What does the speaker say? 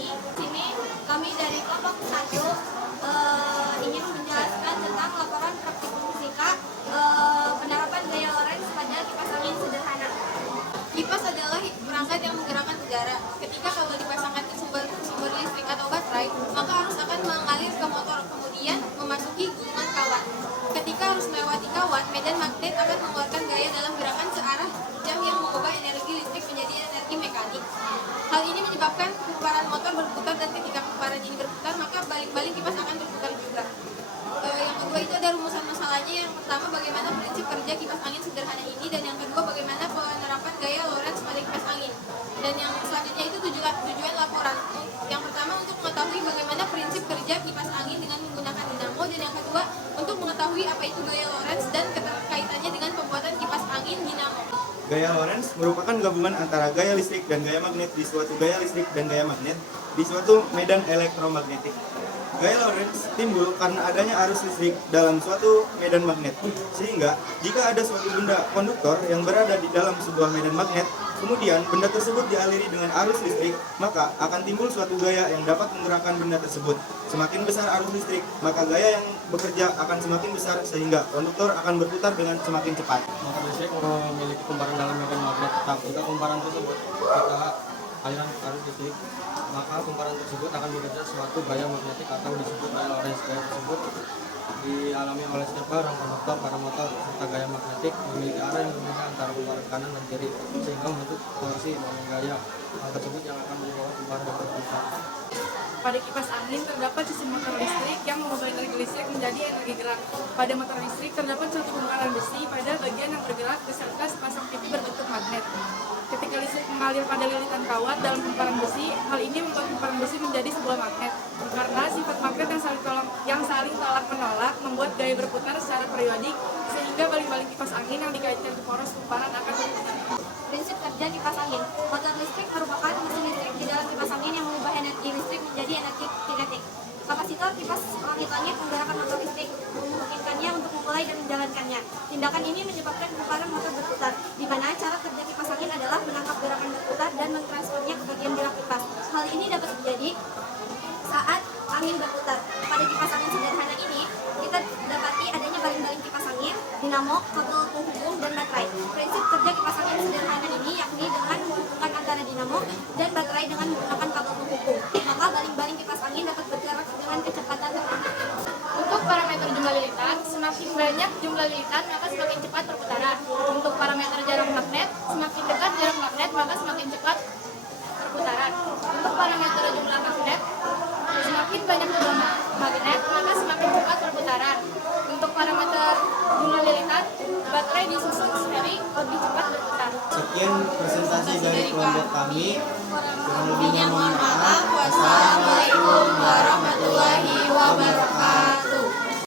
ini. Sini kami dari kelompok 1 ingin menjelaskan tentang laporan praktikum fisika penerapan gaya Lorentz pada kipas angin sederhana. Kipas adalah perangkat yang menggerakkan udara. Ketika kabel dipasangkan ke sumber listrik atau baterai, maka arus akan mengalir ke motor, kemudian memasuki gulungan kawat. Ketika arus melewati kawat, medan magnet akan mengeluarkan gaya dalam gerakan searah jam yang mengubah energi listrik menjadi energi mekanik. Hal ini menyebabkan kumparan motor berputar, dan ketika kumparan ini berputar, maka baling-baling kipas akan berputar juga. Yang kedua itu ada rumusan masalahnya. Yang pertama, bagaimana prinsip kerja kipas angin sederhana ini, dan yang kedua, bagaimana penerapan gaya Lorentz pada kipas angin. Dan yang selanjutnya itu tujuan laporan. Yang pertama, untuk mengetahui bagaimana prinsip kerja kipas angin dengan menggunakan dinamo, dan yang kedua, untuk mengetahui apa itu gaya Lorentz dan keterkaitannya dengan pembuatan kipas angin dinamo. Gaya Lorentz merupakan gabungan antara gaya listrik dan gaya magnet di suatu gaya listrik dan gaya magnet di suatu medan elektromagnetik. Gaya Lorentz timbul karena adanya arus listrik dalam suatu medan magnet, sehingga jika ada suatu benda konduktor yang berada di dalam sebuah medan magnet, kemudian benda tersebut dialiri dengan arus listrik, maka akan timbul suatu gaya yang dapat menggerakkan benda tersebut. Semakin besar arus listrik, maka gaya yang bekerja akan semakin besar, sehingga konduktor akan berputar dengan semakin cepat. Motor listrik memiliki kumparan dalam medan magnet tetap. Jika kumparan tersebut kita aliran arus listrik, maka kumparan tersebut akan bekerja suatu gaya magnetik atau disebut gaya Lorentz. Gaya tersebut dialami oleh setiap barang, konduktor, pada motor, serta gaya magnetik memiliki arah yang berbeda antara kumparan kanan dan kiri, sehingga membentuk torsi bangun gaya. Hal tersebut yang akan membawa kumparan berputar. Pada kipas angin terdapat sistem motor listrik yang mengubah energi listrik menjadi energi gerak. Pada motor listrik terdapat suatu kumparan besi pada bagian yang bergerak beserta sepasang pipi berbentuk magnet. Ketika listrik mengalir pada lilitan kawat dalam kumparan besi, hal ini membuat kumparan besi menjadi sebuah magnet. Karena sifat magnet yang saling tolak-menolak membuat gaya berputar secara periodik, sehingga baling-baling kipas angin yang dikaitkan ke poros kumparan akan berputar. Prinsip kerja kipas angin. Motor listrik merupakan mesin listrik di dalam kipas angin yang mengubah energi listrik menjadi energi kinetik. Kapasitor kipas langit-langit menggerakkan motor listrik, memungkinkannya untuk memulai dan menjalankannya. Tindakan ini menyebabkan kumparan motor berputar, di mana cara kerja kipas angin adalah menangkap gerakan berputar dan mentransfernya ke bagian gerak kipas. Hal ini dapat terjadi saat angin berputar. Pada kipas angin sederhana ini, kita dapati adanya baling-baling kipas angin, dinamo, kabel penghubung, dan baterai. Prinsip kerja kipas angin sederhana ini yakni dengan menghubungkan antara dinamo dan baterai dengan menggunakan kabel penghubung. Maka baling-baling kipas angin dapat bergerak dengan kecepatan tertentu. Untuk parameter jumlah lilitan, semakin banyak jumlah lilitan maka semakin cepat perputaran. Untuk parameter jarak magnet, semakin dekat jarak magnet maka semakin cepat perputaran. Untuk parameter jumlah magnet, semakin banyak jumlah magnet maka semakin cepat perputaran. Untuk parameter jumlah lilitan, baterai disusun seri lebih cepat berputar. Sekian presentasi dari kelompok kami. Kurang lebihnya mohon maaf. Wassalamualaikum warahmatullahi wabarakatuh.